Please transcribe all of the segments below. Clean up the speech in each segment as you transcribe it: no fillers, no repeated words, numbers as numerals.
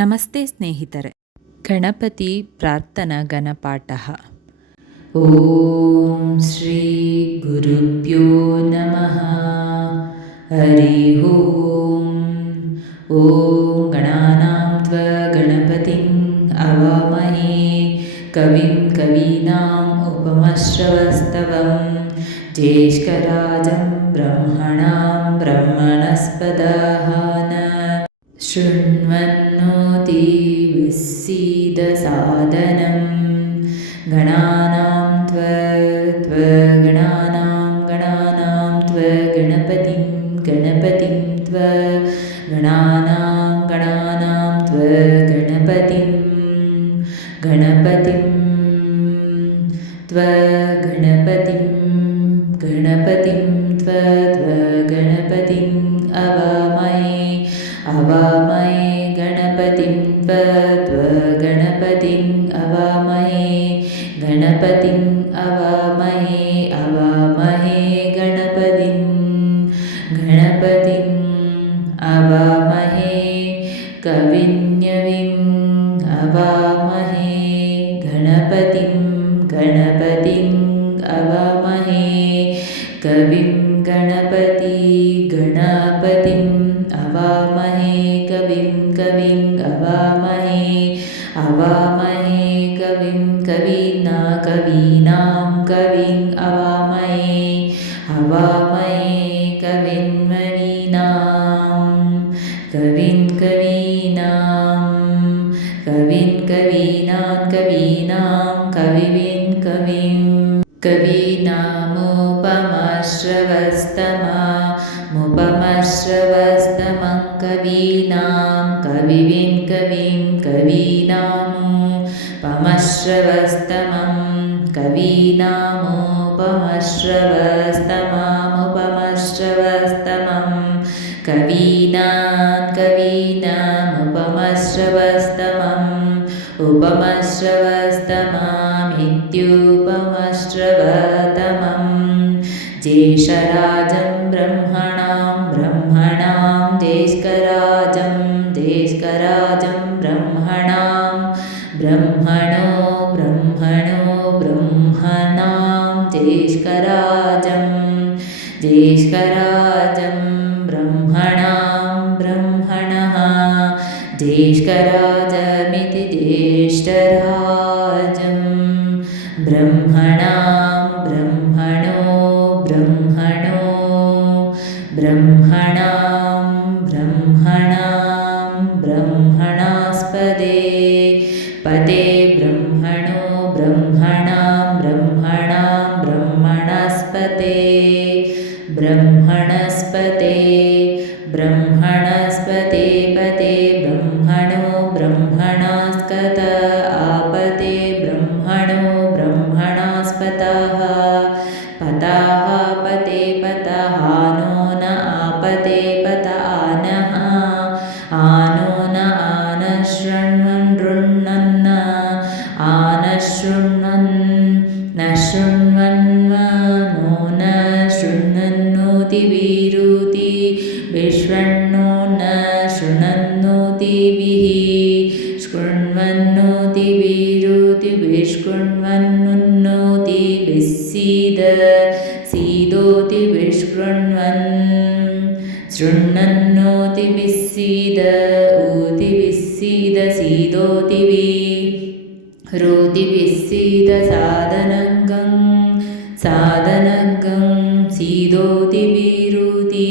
ನಮಸ್ತೆ ಸ್ನೇಹಿತರೆ. ಗಣಪತಿ ಪ್ರಾರ್ಥನಾ ಗಣಪಾಠಃ. ಓಂ ಶ್ರೀ ಗುರುಭ್ಯೋ ನಮಃ. ಹರಿ ಓಂ. ಓಂ ಗಣಾನಾಂ ತ್ವ ಗಣಪತಿಂ ಅವಾಮಹೇ ಕವಿಂ ಕವೀನಾಂ ಉಪಮಶ್ರವಸ್ತವಂ ಜ್ಯೇಷ್ಠರಾಜಂ ಬ್ರಹ್ಮಣಾಂ ಬ್ರಹ್ಮಣಸ್ಪದಃ ಶೃಣ್ವನ್ನೋತಿ ವಿಸ್ಸೀದಸಾದನಂ ಗಣಾನಾಂ ತ್ವ ಗಣಾನಾಂ ತ್ವ ಗಣಪತಿಂ ತ್ವ ಗಣಾನಾಂ ತ್ವ ಗಣಪತಿಂ ತ್ವ ಗಣಪತಿಂ ತ್ವ ಗಣಪತಿಂ ಅವಾಮಹೇ ಗಣಪತಿಂ ತ್ವ ಗಣಪತಿಂ ಅವಾಮಹೇ ಗಣಪತಿಂ ಅವಾಮಹೇ ಗಣಪತಿಂ ಅವಾಮಹೇ ಕವಿನ್ಯವಿಂ ಅವಾಮಹೇ ಗಣಪತಿಂ ಅವಾಮಹೇ ಕವಿಂ ಗಣಪತಿಂ ಅವಾಮಹೇ ಕವಿಂ ಅವಾಮಹೇ ಕವಿಂ ಕವೀನಾಂ ಕವಿಂ ಅವಾಮಹೇ ಕವಿನ್ಮನೀನಾಂ ಕವೀನಾಂ ಕವೀನಾಮುಪಮಶ್ರವಸ್ತಮಂ उपमश्रवस्तमं ज्येष्ठराजं ब्रह्मणां ज्येष्ठराजं ब्रह्मणां ज्येष्ठराजं ब्रह्मणः ज्येष्ठराजमिति ज्येष्ठराजं ब्रह्मणास्पदे पदे ब्रह्मणस्पते पदे ब्रह्मणो ब्रह्मणास्कत आपदे ब्रह्मणास्पतः पते पतहानो न आपदे पत आनः आनो न आनशृण्वन् ऋण्णन्न आनशृण्वन् न शृण्वन्वनो न शृण्वन्नोति वीरुति विश्वन्नो न शृण्वन्नोतिभिः शृण्वन्नोति वीरुति विष्कृण्वन्नुन्नोति सीदोति विष्कृण्वन् शृण्वन्नोति विस्सीद ऊति विस्सीद सीदोति रोति विस्सीद साधनगं सीदोति वीरुति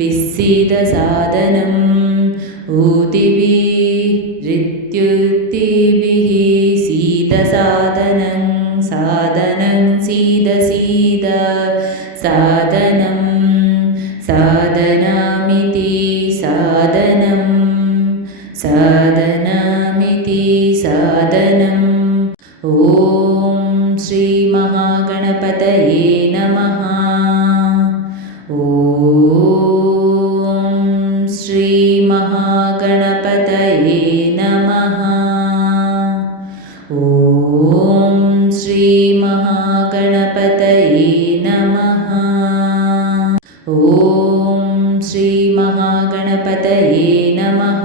विस्सीद साधनम् ऊतिभिरित्युक्तिभिः सीदसाधनं सीद साधनमिति साधनम्. ॐ श्री महागणपतये नमः. ॐ श्री महागणपतये नमः. ॐ श्री महागणपतये नमः. ॐ श्री महागणपतये नमः.